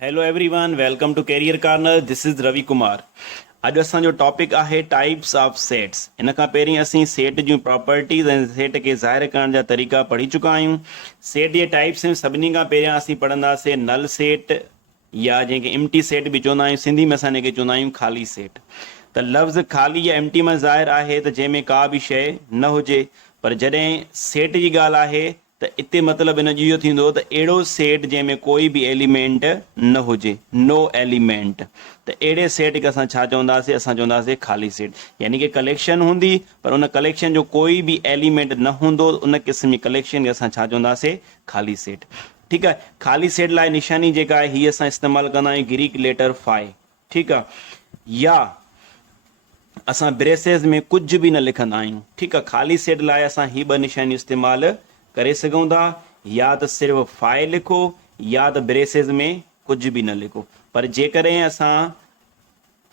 Hello everyone, welcome to career corner. This is Ravi Kumar. अॼु असांजो टॉपिक आहे टाइप्स ऑफ सेट्स। इन खां पहिरीं असीं सेट जूं प्रॉपर्टीज़ ऐं सेट खे ज़ाहिर करण जा तरीक़ा पढ़ी चुका आहियूं। सेट जे टाइप्स में सभिनी खां पहिरियां असीं पढ़ंदासीं नल सेट, या जंहिंखे एम्प्टी सेट बि चवंदा आहियूं। सिंधी में असां हिनखे चवंदा आहियूं ख़ाली सेट। त लफ़्ज़ ख़ाली या एम्प्टी मां ज़ाहिर आहे त जंहिंमें का बि शइ न हुजे, पर जॾहिं सेट जी ॻाल्हि आहे त इते मतिलबु इन जो इहो थींदो त अहिड़ो सेट जंहिंमें कोई बि एलिमेंट न हुजे, नो एलिमेंट। त अहिड़े सेट खे असां छा चवंदासीं? असां चवंदासीं ख़ाली सेट। यानी कि कलेक्शन हूंदी पर उन कलेक्शन जो कोई बि एलिमेंट न हूंदो, उन क़िस्म जी कलेक्शन खे असां छा चवंदासीं? ख़ाली सेट। ठीकु आहे। ख़ाली सेट लाइ निशानी जेका आहे हीअ असां इस्तेमालु कंदा आहियूं ग्रीक लेटर फाइ। ठीकु आहे। या असां ब्रेसिस में कुझु बि न लिखंदा आहियूं। ठीकु आहे। ख़ाली सेट लाइ असां ही ॿ निशानियूं इस्तेमालु करे सघूं था। या त सिर्फ़ु फाइ लिखो, या त ब्रेसिस में कुझु बि न लिखो। पर जेकॾहिं असां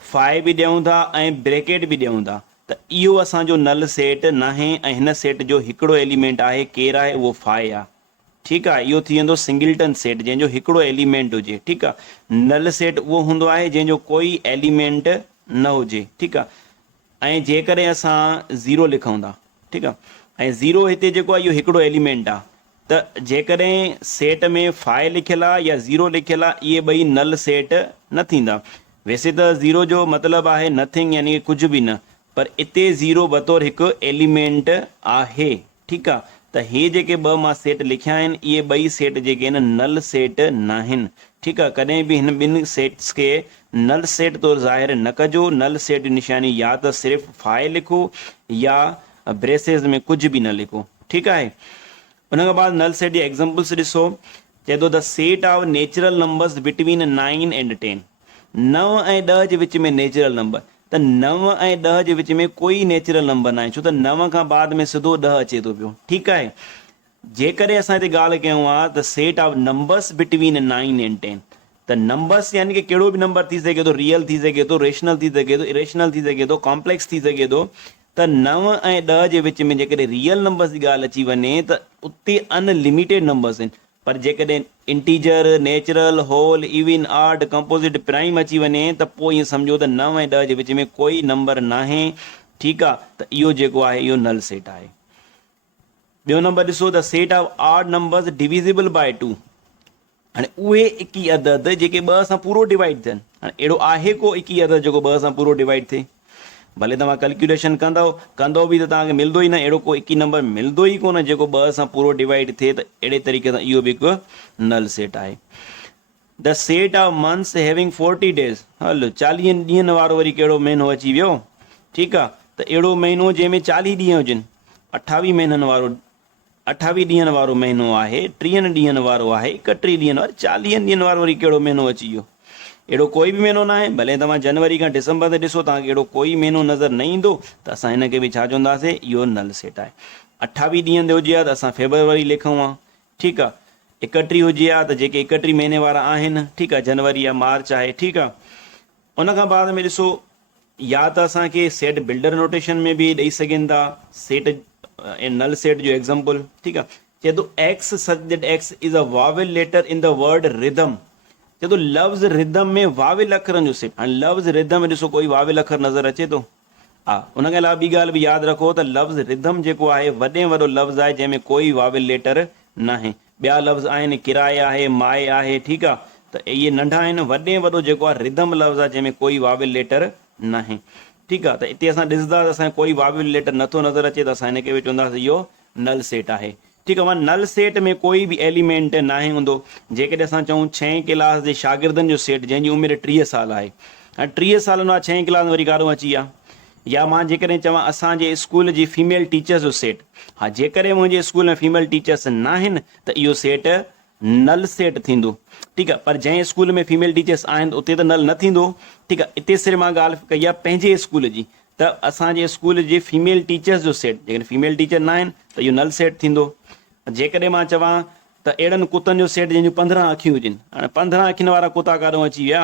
फाइ बि ॾियूं था ऐं ब्रैकेट बि ॾियूं था त इहो असांजो नल सेट नाहे। ऐं हिन सेट जो हिकिड़ो एलिमेंट आहे, केरु आहे? उहो फाइ आहे। ठीकु आहे। इहो थी वेंदो सिंगल्टन सेट, जंहिंजो हिकिड़ो एलिमेंट हुजे। ठीकु आहे। नल सेट उहो हूंदो आहे जंहिंजो कोई एलिमेंट न हुजे। ठीकु आहे। ऐं जेकॾहिं असां ज़ीरो लिखूं था, ठीकु आहे, ऐं ज़ीरो हिते जेको आहे इहो हिकिड़ो एलिमेंट आहे, त जेकॾहिं सेट में फाइ लिखियलु आहे या ज़ीरो लिखियलु आहे, इहे ॿई नल सेट न थींदा। वैसे त ज़ीरो जो मतिलबु आहे नथिंग, यानी कुझु बि न, पर इते ज़ीरो बतौर हिकु एलिमेंट आहे। ठीकु आहे। त हे जेके ॿ मां सेट लिखिया आहिनि, इहे ॿई सेट जेके आहिनि नल सेट न आहिनि। ठीकु आहे। कॾहिं बि हिन ॿिनि सेट्स खे नल सेट तौरु ज़ाहिर न कजो। नल सेट जी निशानी या त सिर्फ़ु फाइ लिखो या ब्रेसिस में कुझु बि न लिखो। ठीकु आहे। उन खां बाद नल सेट जी एग्ज़ाम्पल्स ॾिसो। चए थो the set of natural numbers between 9 एंड 10। 9 ऐं 10 जे विच में नेचुरल नंबर। त 9 ऐं 10 जे विच में कोई नेचुरल नंबर न आहे, छो त 9 खां बाद में सिधो 10 अचे थो पियो। ठीकु आहे। जेकॾहिं असां हिते ॻाल्हि कयूं आहे त सेट ऑफ नंबर्स बिटवीन 9 एंड 10, त नंबर्स यानी कि कहिड़ो बि नंबर थी सघे थो, रियल थी सघे थो, रेशनल थी सघे थो, इरेशनल थी सघे थो, कॉम्प्लेक्स थी सघे थो। त 9 ऐं 10 जे विच में जेकॾहिं रियल नंबर्स जी ॻाल्हि अची वञे त उते अनलिमिटेड नंबर्स आहिनि। पर जेकॾहिं integer, natural, whole, even, odd, composite, prime अची वञे त पोइ ईअं सम्झो त 9 ऐं 10 जे विच में कोई नंबर नाहे। ठीकु आहे। त इहो जेको आहे इहो नल सेट आहे। ॿियो नंबर ॾिसो, the set of odd numbers divisible by 2। हाणे उहे 21 अदद जेके 2 सां पूरो डिवाइड थियनि। हाणे अहिड़ो आहे को 21 अदद जेको 2 सां पूरो डिवाइड थिए? भले तव्हां कैलकुलेशन कंदो बि त तव्हांखे मिलंदो ई न। अहिड़ो को 21 नंबर मिलंदो ई कोन जेको 2 सां पूरो डिवाइड थिए। त अहिड़े तरीक़े सां इहो बि हिकु नल सेट आहे। The set of months having 40 days. हलो, 40 ॾींहंनि वारो वरी कहिड़ो महीनो अची वियो? ठीकु आहे। त अहिड़ो महीनो जंहिंमें 40 ॾींहं हुजनि। 28 महीननि वारो, 28 ॾींहंनि वारो महीनो आहे, 30 ॾींहंनि वारो आहे, 31 ॾींहंनि वारो, 40 ॾींहंनि वारो वरी कहिड़ो महीनो अची वियो? अहिड़ो कोई बि महीनो न आहे। भले तव्हां जनवरी खां दिसंबर ते ॾिसो, तव्हांखे अहिड़ो कोई महीनो नज़र न ईंदो। त असां हिनखे बि छा चवंदासीं? इहो नल सेट आहे। 28 ॾींहंनि ते हुजे हा त असां फेबरवरी लिखूं हा। ठीकु आहे। 31 हुजे हा त जेके 31 महीने वारा आहिनि, ठीकु आहे, जनवरी या मार्च आहे। ठीकु आहे। उन खां बाद में ॾिसो, या त असांखे सेट बिल्डर नोटेशन में बि ॾेई सघनि था सेट नल सेट जो एग्ज़ाम्पल। ठीकु आहे। चए थो x such that x is a vowel letter in the word rhythm. चए थो लफ़्ज़ रिदम में वावेल अखरनि जो सेट। हाणे लफ़्ज़ रिदम में ॾिसो कोई वावेल अखर नज़र अचे थो? हा। उन खां अलावा ॿी ॻाल्हि बि यादि रखो त लफ़्ज़ रिदम जेको आहे वॾे में वॾो लफ़्ज़ आहे जंहिंमें कोई वावेल लेटर न आहे। ॿिया लफ़्ज़ आहिनि, किराए आहे, माए आहे। ठीकु आहे। त इहे नंढा आहिनि। वॾे में वॾो जेको आहे रिदम लफ़्ज़ आहे जंहिंमें कोई वावेल लेटर न आहे। ठीकु आहे। त हिते असां ॾिसंदा त असांखे कोई वावेल लेटर नथो नज़र अचे, त असां हिनखे बि चवंदासीं इहो नल सेट आहे। ठीकु आहे। नल सेट में कोई बि एलिमेंट न आहे हूंदो। जेकॾहिं असां चऊं 6 क्लास जे शागिर्दनि जो सेट जंहिंजी उमिरि 30 साल आहे। हाणे 30 सालनि खां 6 क्लास में वरी काॾों अची विया? या मां जेकॾहिं चवां असांजे स्कूल जी फीमेल टीचर्स जो सेट। हा, जेकॾहिं मुंहिंजे स्कूल में फीमेल टीचर्स न आहिनि त इहो सेट नल सेट थींदो। ठीकु आहे। पर जंहिं स्कूल में फीमेल टीचर्स आहिनि उते त नल न थींदो। ठीकु आहे। हिते सिर्फ़ु मां ॻाल्हि कई आहे पंहिंजे स्कूल जी। त असांजे स्कूल जे फीमेल टीचर्स जो सेट, जेकॾहिं फीमेल टीचर न आहिनि त इहो नल सेट थींदो। जेकॾहिं मां चवां त अहिड़नि कुतनि जो सेट जंहिंजूं 15 अखियूं हुजनि। हाणे 15 अखियुनि वारा कुता काॾों अची विया?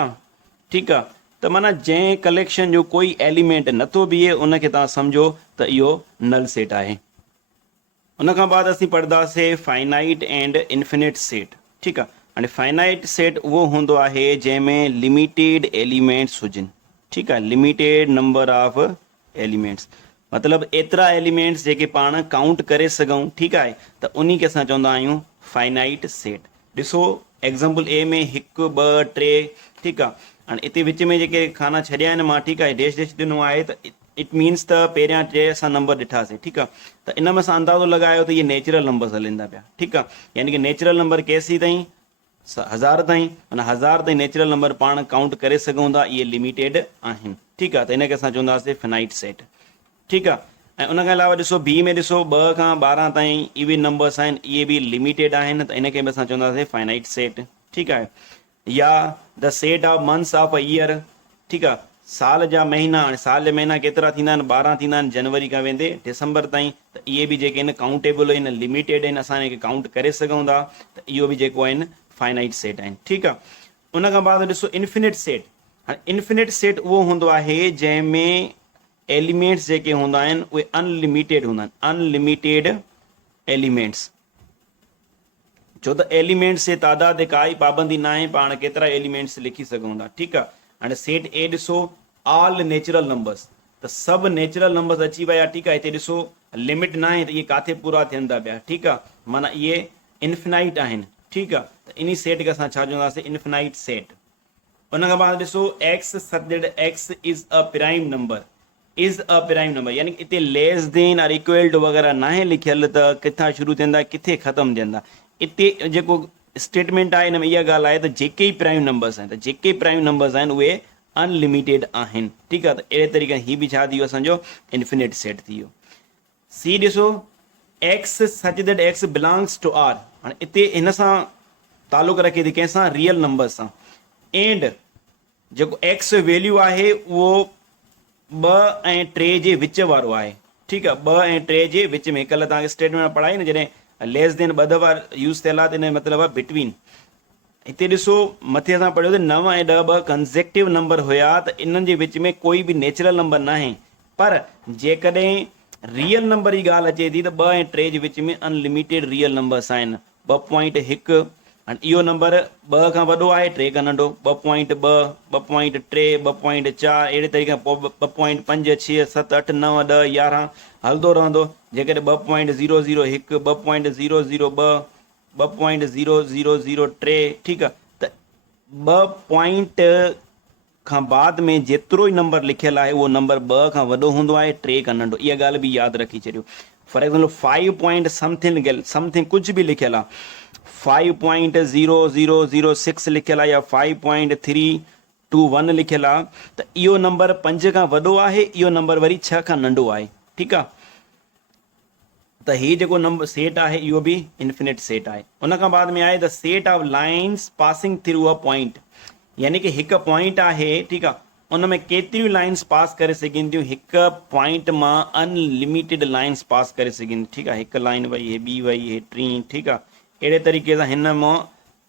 ठीकु आहे। त माना जंहिं कलेक्शन जो कोई एलिमेंट नथो बीहे उनखे तव्हां सम्झो त इहो नल सेट आहे। उन खां बाद असीं पढ़ंदासीं फाइनाइट एंड इन्फिनिट सेट। ठीकु आहे। हाणे फाइनाइट सेट उहो हूंदो आहे जंहिंमें लिमिटेड एलिमेंट्स हुजनि, ठीकु आहे, लिमिटेड नंबर ऑफ एलिमेंट्स, मतिलबु एतिरा एलिमेंट्स जेके पाण काउंट करे सघूं, ठीकु आहे, त उन खे असां चवंदा आहियूं फाइनाइट सेट। ॾिसो एग्ज़ाम्पल ए में 1 2 3, ठीकु आहे, हाणे हिते विच में जेके खाना छॾिया आहिनि मां, ठीकु आहे, डैश डैश ॾिनो आहे, त इट मीन्स त पहिरियां 3 असां नंबर ॾिठासीं, ठीकु आहे, त इन में असां अंदाज़ो लॻायो त इहे नेचुरल नंबर्स हलंदा पिया, ठीकु आहे, यानी कि नेचुरल नंबर केसी ताईं 1000 ताईं, माना 1000 ताईं नेचुरल नंबर पाण काउंट करे सघूं था, इहे लिमिटेड आहिनि, ठीकु आहे, त हिनखे असां चवंदासीं फाइनाइट सेट, ठीकु आहे। ऐं उनखां अलावा ॾिसो बी में ॾिसो 2 खां 12 ताईं इवन नंबर्स आहिनि, इहे बि लिमिटेड आहिनि, त इनखे बि असां चवंदासीं फाइनाइट सेट, ठीकु आहे। या the set of months of a year, ठीकु आहे, साल जा महीना, हाणे साल जा महीना केतिरा थींदा आहिनि, 12 थींदा आहिनि, जनवरी खां वेंदे दिसंबर ताईं, त इहे बि जेके आहिनि काउंटेबल आहिनि, लिमिटेड आहिनि, असां हिनखे काउंट करे सघूं था, त इहो बि जेको आहिनि फाइनाइट सेट आहिनि, ठीकु आहे। उनखां बाद ॾिसो इन्फिनिट सेट। हाणे इन्फिनिट सेट उहो हूंदो आहे जंहिंमें एलिमेंट्स जेके हूंदा आहिनि उहे अनलिमिटेड हूंदा आहिनि, अनलिमिटेड एलिमेंट्स, छो त एलिमेंट्स जे तादाद ते काई पाबंदी न आहे, पाण केतिरा एलिमेंट्स लिखी सघूं था, ठीकु आहे। हाणे सेट ए ॾिसो ऑल नेचुरल नंबर्स, त सभु नेचुरल नंबर्स अची विया, ठीकु आहे, हिते ॾिसो लिमिट न आहे, त इहे किथे पूरा थियनि था पिया, ठीकु आहे, माना इहे इन्फिनाइट आहिनि, ठीकु आहे, त इन सेट खे असां छा चवंदासीं, इन्फिनाइट सेट। उनखां बाद ॾिसो x such that x is a prime number, is a prime number, यानी कि हिते लेस देन और इक्वल टू वग़ैरह न आहे लिखियल, त किथां शुरू थियंदा किथे ख़तमु थियंदा, हिते जेको स्टेटमेंट आहे हिन में इहा ॻाल्हि आहे त जेके ई प्राइम नंबर्स आहिनि, त जेके प्राइम नंबर्स आहिनि उहे अनलिमिटेड आहिनि, ठीकु आहे, त अहिड़े तरीक़े हीअ बि छा थी वियो असांजो इन्फिनिट सेट थी वियो। सी ॾिसो x such that x belongs to R, हाणे हिते हिन सां तालुक़ु रखे थी कंहिंसां, रियल नंबर सां, एंड जेको एक्स वैल्यू आहे उहो 2 ऐं 3 जे विच वारो आहे, ठीकु आहे, 2 ऐं 3 जे विच में, कल्ह तव्हांखे स्टेटमेंट पढ़ाई न, जॾहिं लेस देन 2 दफ़ा यूज़ थियल आहे, त हिन जो मतिलबु आहे बिटवीन। हिते ॾिसो मथे असां पढ़ियोसीं 9 ऐं 10 2 कंसेक्टिव नंबर हुया, त इन्हनि जे विच में कोई बि नेचुरल नंबर न आहे, पर जेकॾहिं रियल नंबर जी ॻाल्हि अचे थी त 2 ऐं 3 जे विच में अनलिमिटेड रियल नंबर्स आहिनि, 2.1, हाणे इहो नंबर 2 खां वॾो आहे, 3 खां नंढो, 2.2, 2.3, 2.4, अहिड़े तरीक़े पोइ 2.5 6 7 8 9 10 11 हलंदो रहंदो, जेकॾहिं 2.001 2.002 2.0003, ठीकु आहे, त 2 पॉइंट खां बाद में जेतिरो ई नंबर लिखियलु आहे उहो नंबर 2 खां वॾो हूंदो आहे, 3 खां नंढो, इहा ॻाल्हि बि यादि रखी छॾियो। फॉर एक्ज़ाम्पल 5 पॉइंट समथिंग कुझु बि लिखियलु आहे, 5.0006 लिखियलु आहे या 5.321 लिखियलु आहे, त इहो नंबर 5 खां वॾो आहे, इहो नंबर वरी 6 खां नंढो आहे, ठीकु आहे, त हीउ जेको नंबर सेट आहे इहो बि इन्फिनिट सेट आहे। उनखां बाद में आहे the set of lines passing through a point, यानी कि हिकु पॉइंट आहे, ठीकु आहे, उन में केतिरियूं लाइन्स पास करे सघनि थियूं, हिकु पॉइंट मां अनलिमिटेड लाइन्स पास करे सघनि, ठीकु आहे, हिकु लाइन वई, हे ॿी वई, हे टी, ठीकु आहे, अहिड़े तरीक़े सां हिन मां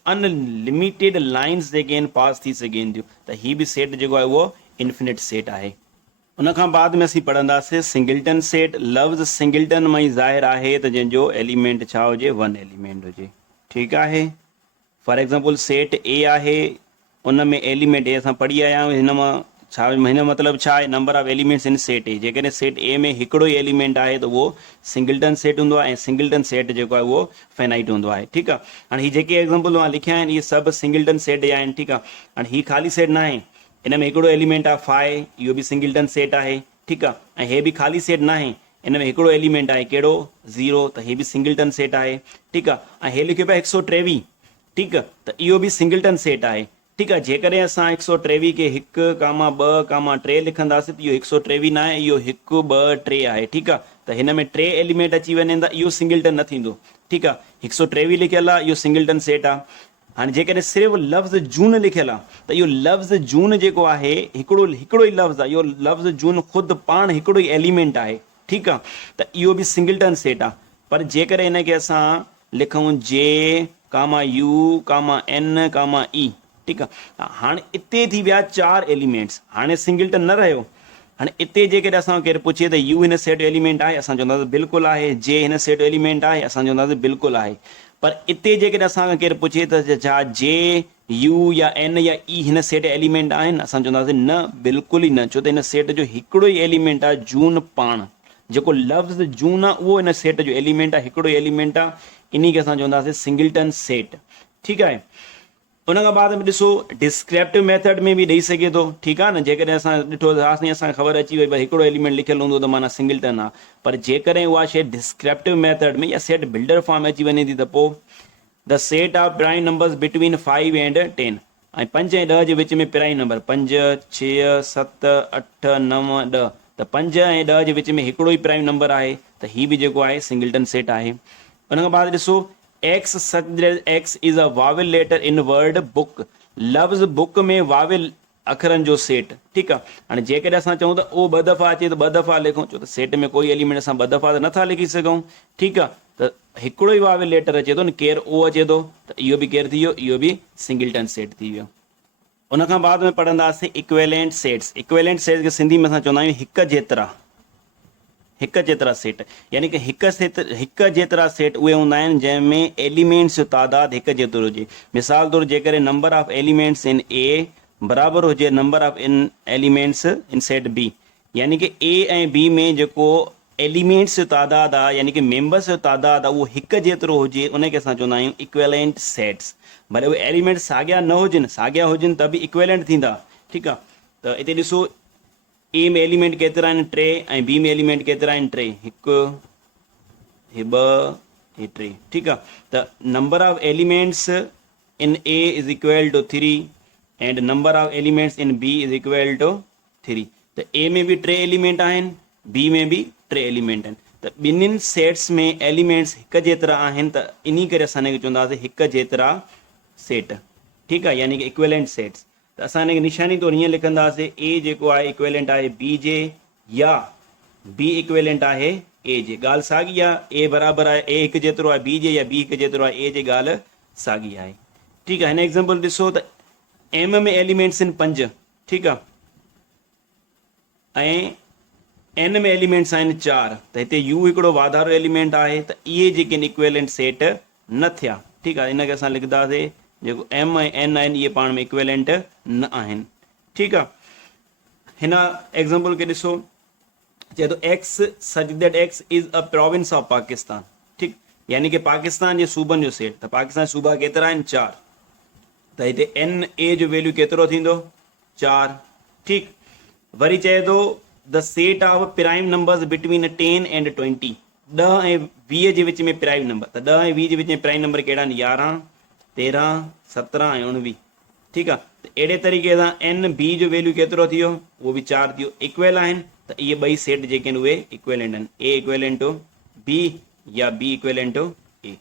अनलिमिटेड लाइन्स जेके आहिनि पास थी सघनि थियूं, त हीअ बि सेट जेको आहे उहो इन्फिनिट सेट आहे। उनखां बाद में असीं पढ़ंदासीं सिंगल्टन सेट। लफ़्ज़ सिंगल्टन मां ई ज़ाहिर आहे त जंहिंजो एलिमेंट छा हुजे, 1 एलिमेंट हुजे, ठीकु आहे। फॉर एग्ज़ाम्पल सेट ए आहे, उन में एलिमेंट ए असां पढ़ी आया आहियूं, हिन मां छा, हिन मतिलबु छा आहे, नंबर ऑफ एलिमेंट्स इन सेट ए, जेकॾहिं सेट ए में हिकिड़ो ई एलिमेंट आहे त उहो सिंगल्टन सेट हूंदो आहे, ऐं सिंगल्टन सेट जेको आहे उहो फाइनाइट हूंदो आहे, ठीकु आहे। हाणे हीअ जेके एग्ज़ाम्पल मां लिखिया आहिनि इहे सभु सिंगल्टन सेट जा आहिनि, ठीकु आहे। हाणे हीअ ख़ाली सेट न आहे, हिन में हिकिड़ो एलिमेंट आहे 5, इहो बि सिंगल्टन सेट आहे, ठीकु आहे, ऐं हे बि ख़ाली सेट न आहे, हिन में हिकिड़ो एलिमेंट आहे कहिड़ो, 0, त हे बि सिंगल्टन सेट आहे, ठीकु आहे। ऐं हे लिखियो पिया 123, ठीकु आहे, त इहो बि सिंगल्टन सेट आहे, ठीकु आहे। जेकॾहिं असां 123 खे 1, 2, 3 लिखंदासीं त इहो 123 न आहे, इहो 1, 2, 3 आहे, ठीकु आहे। त हिन में 3 एलिमेंट अची वञनि त इहो सिंगल्टन न थींदो, ठीकु आहे। 123 लिखियलु आहे, इहो सिंगल्टन सेट आहे। हाणे जेकॾहिं सिर्फ़ु लफ़्ज़ जून लिखियलु आहे त इहो लफ़्ज़ जून जेको आहे हिकिड़ो ई लफ़्ज़ आहे, इहो लफ़्ज़ जून ख़ुदि पाण हिकिड़ो ई एलिमेंट आहे, ठीकु आहे, त इहो बि सिंगल्टन सेट आहे। पर जेकॾहिं हिनखे असां लिखूं J, U, N, E, ठीकु आहे, हाणे हिते थी विया 4 एलिमेंट्स, हाणे सिंगल्टन न रहियो। हाणे हिते जेकॾहिं असां केरु पुछे त U हिन सेट एलिमेंट आहे, असां चवंदासीं बिल्कुलु आहे, J हिन सेट एलिमेंट आहे, असां चवंदासीं बिल्कुलु आहे। पर इते जेकॾहिं असांखां केरु पुछे त छा जे यू या एन या ई हिन सेट एलिमेंट आहिनि, असां चवंदासीं न, बिल्कुलु ई न, छो त हिन सेट जो हिकिड़ो ई एलिमेंट आहे जून पाण, जेको लफ़्ज़ जून आहे उहो हिन सेट जो एलिमेंट आहे, हिकिड़ो ई एलिमेंट आहे, इन खे असां चवंदासीं सिंगल्टन सेट। ठीकु आहे। उन खां बाद में ॾिसो डिस्क्रिप्टिव मेथड में बि ॾेई सघे थो, ठीकु आहे न, जेकॾहिं असां ॾिठो असांखे ख़बर अची वई भई हिकिड़ो एलिमेंट लिखियलु हूंदो त माना सिंगल्टन आहे, पर जेकॾहिं उहा शइ डिस्क्रिप्टिव मेथड में या सेट बिल्डर फॉर्म में अची वञे थी त पोइ the set of prime numbers between 5 एंड 10, ऐं 5 ऐं 10 जे विच में प्राइम नंबर 5 6 7 8 9 10, त 5 ऐं 10 जे विच में हिकिड़ो ई प्राइम नंबर आहे, त हीअ बि जेको आहे सिंगल्टन सेट आहे। उन खां बाद ॾिसो x such that x is a vowel letter in word book, लफ़्ज़ बुक में वावेल अखरनि जो सेट। ठीकु आहे। हाणे जेकॾहिं असां चऊं त उहो 2 दफ़ा अचे त 2 दफ़ा लिखूं, छो त सेट में कोई एलिमेंट असां 2 दफ़ा त नथा लिखी सघूं। ठीकु आहे। त हिकिड़ो ई वावेल लेटर अचे थो न, केरु ओ अचे थो, त इहो बि केरु थी वियो, इहो बि सिंगल्टन सेट थी वियो। उन खां बाद में पढ़ंदासीं इक्वेलेंट सेट्स। इक्वेलेंट सेट्स खे सिंधी में असां चवंदा आहियूं हिक जेतिरा सेट, यानी कि हिक जेतिरा सेट उहे हूंदा आहिनि जंहिंमें एलिमेंट्स जो तादादु हिक जेतिरो हुजे। मिसाल तौरु जेकॾहिं नंबर ऑफ एलिमेंट्स इन ए बराबरि हुजे number of in elements in set B, यानी कि ए ऐं बी में जेको एलिमेंट्स जो तादादु आहे, यानी कि मेंबर्स जो तादादु आहे, उहो हिक जेतिरो हुजे, उनखे असां चवंदा आहियूं इक्वेलेंट सेट्स। भले उहे एलिमेंट साॻिया न हुजनि, साॻिया हुजनि त बि इक्वेलेंट थींदा। ठीकु आहे। त हिते ॾिसो ए में एलिमेंट केतिरा आहिनि 3, ऐं बी में एलिमेंट केतिरा आहिनि 3, 1 हे 2 हे 3। ठीकु आहे। त number of elements in A is equal to 3 and number of elements in B is equal to 3। त ए में बि 3 एलिमेंट आहिनि, बी में बि 3 एलिमेंट आहिनि, त ॿिन्हिनि सेट्स में एलिमेंट्स हिक जेतिरा आहिनि, त इन करे असां हिनखे चवंदासीं हिक जेतिरा सेट। ठीकु आहे। यानी कि इक्वेलेंट सेट्स। त असां हिनखे निशानी तौरु हीअं लिखंदासीं, ए जेको आहे इक्वेलेंट आहे बी जे, या बी इक्वेलेंट आहे ए जे। ॻाल्हि साॻी आहे, ए बराबरि आहे ए हिकु जेतिरो आहे बी जे, या बी हिकु जेतिरो आहे ए जे, ॻाल्हि साॻी आहे। ठीकु आहे। हिन एग्ज़ाम्पल ॾिसो त एम में एलिमेंट्स आहिनि 5। ठीकु आहे। ऐं एन में एलिमेंट्स आहिनि 4, त हिते यू हिकिड़ो वाधारो एलिमेंट आहे, त इहे जेके आहिनि इक्वेलेंट सेट न थिया। ठीकु आहे। हिनखे असां लिखंदासीं जेको एम ऐं एन आहिनि इहे पाण में इक्वेलेंट न आहिनि। ठीकु आहे। हिन एग्ज़ाम्पल खे ॾिसो, चए थो x such that x is a province of Pakistan. ठीकु, यानी कि पाकिस्तान जे सूबनि जो सेट। त पाकिस्तान सूबा केतिरा आहिनि 4, त हिते एन ए जो वैल्यू केतिरो थींदो 4। ठीकु। वरी चए थो the set of prime numbers between 10 एंड 20, 10 ऐं 20 जे विच में प्राइम नंबर। त 10 ऐं 20 जे विच में प्राइम नंबर कहिड़ा आहिनि 11 13 17 ऐं 19। ठीकु आहे। त अहिड़े तरीक़े सां एन बी जो वैल्यू केतिरो थी वियो, उहो बि 4 थी वियो, इक्वल आहिनि। त इहे ॿई सेट जेके आहिनि उहे इक्वेलेंट आहिनि, ए इक्वेलेंट टू बी या बी इक्वेलेंट टू ए।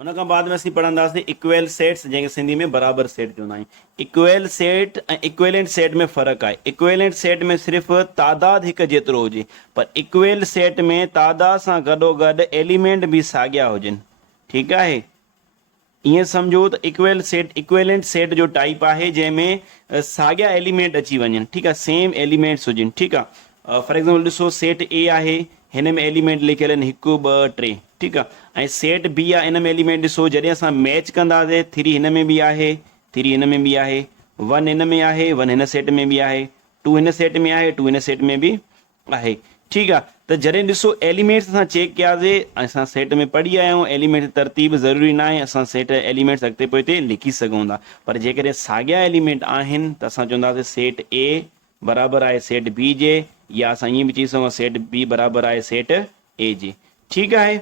उन खां बाद में असीं पढ़ंदासीं इक्वेल सेट्स, जंहिंखे सिंधी में बराबरि सेट चवंदा आहियूं। इक्वेल सेट ऐं इक्वेलेंट सेट में फ़र्क़ु आहे। इक्वेलेंट सेट में सिर्फ़ु तादादु हिकु जेतिरो हुजे, पर इक्वेल सेट में तादाद सां गॾोगॾु एलिमेंट बि साॻिया हुजनि। ठीकु आहे। ईअं सम्झो त इक्वेलेंट सेट जो टाइप आहे जंहिंमें साॻिया एलिमेंट अची वञनि। ठीकु आहे। सेम एलिमेंट्स हुजनि। ठीकु आहे। फॉर एग्ज़ाम्पल ॾिसो सेट ए आहे, हिन में एलिमेंट लिखियल आहिनि 1 2 3। ठीकु आहे। ऐं सेट बी आहे, इन में एलिमेंट ॾिसो जॾहिं असां मैच कंदासीं 3 हिन में बि आहे, 3 हिन में बि आहे, 1 हिन में आहे, 1 हिन सेट में बि आहे, 2 हिन सेट में आहे, 2 हिन सेट में बि आहे। ठीकु आहे। त जॾहिं ॾिसो एलिमेंट्स असां चेक कयासीं, असां सेट में पढ़ी आया आहियूं एलिमेंट तरतीब ज़रूरी न आहे, असां सेट एलिमेंट्स अॻिते पोइते लिखी सघूं था, पर जेकॾहिं साॻिया एलिमेंट आहिनि त असां चवंदासीं सेट ए बराबरि आहे सेट बी जे, या असां ईअं बि चई सघूं सेट बी बराबरि आहे सेट ए जे। ठीकु आहे।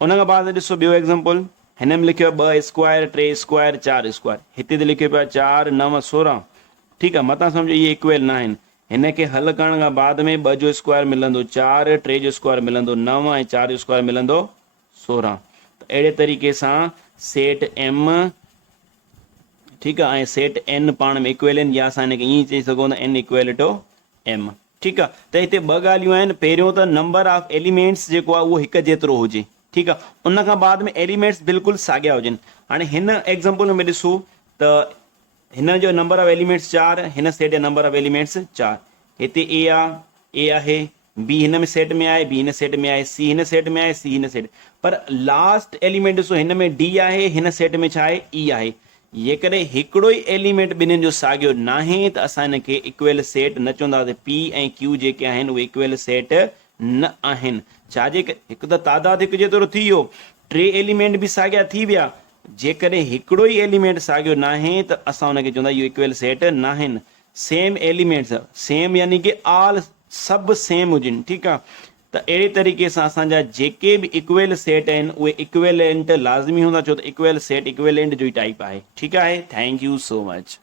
उन खां बाद ॾिसो ॿियो एग्ज़ाम्पल, हिन में लिखियो 2 स्क्वायर 3 स्क्वायर 4 स्क्वायर, हिते त लिखियो पियो आहे 4 9 16। ठीकु आहे। मतां सम्झो इहे इक्वल न आहिनि। हिन खे हल करण खां बाद में 2 जो स्क्वायर मिलंदो 4, 3 जो स्क्वायर मिलंदो 9 ऐं 4 जो स्क्वायर मिलंदो 16। त अहिड़े तरीक़े सां सेट एम, ठीकु आहे, ऐं सेट एन पाण में इक्वल आहिनि, या असां हिनखे ईअं चई सघूं था एन इक्वल टू एम। ठीकु आहे। त हिते 2 ॻाल्हियूं आहिनि। पहिरियों त नंबर ऑफ एलिमेंट्स जेको आहे उहो हिकु जेतिरो हुजे। ठीकु आहे। उन खां बाद में एलिमेंट्स बिल्कुलु साॻिया हुजनि। हाणे हिन एग्ज़ाम्पल में ॾिसो त हिन जो नंबर ऑफ एलिमेंट्स 4, हिन सेट जो नंबर ऑफ एलिमेंट्स 4। हिते ए आहे, ए आहे, बी हिन में सेट में आहे, बी हिन सेट में आहे, सी हिन सेट में आहे, सी हिन सेट, पर लास्ट एलिमेंट ॾिसो हिन में डी आहे, हिन सेट में छा आहे, ई आहे। जेकॾहिं हिकिड़ो ई एलिमेंट ॿिन्हिनि जो साॻियो नाहे त असां हिनखे इक्वल सेट न चवंदासीं। पी ऐं क्यू जेके आहिनि उहे इक्वल सेट न आहिनि। छाजे हिकु त तादाद हिकु जेतिरो थी वियो, टे एलिमेंट बि साॻिया थी विया। जेकॾहिं हिकिड़ो ई एलिमेंट साॻियो नाहे त असां हुनखे चवंदा इहो इक्वल सेट न आहिनि। सेम एलिमेंट्स, सेम यानी कि ऑल, सभु सेम हुजनि, ठीकु आहे। त अहिड़े तरीक़े सां असांजा जेके बि इक्वल सेट आहिनि उहे इक्वेलेंट लाज़मी हूंदा, छो त इक्वल सेट इक्वेलेंट जो ई टाइप आहे। ठीकु आहे, थैंक यू सो मच।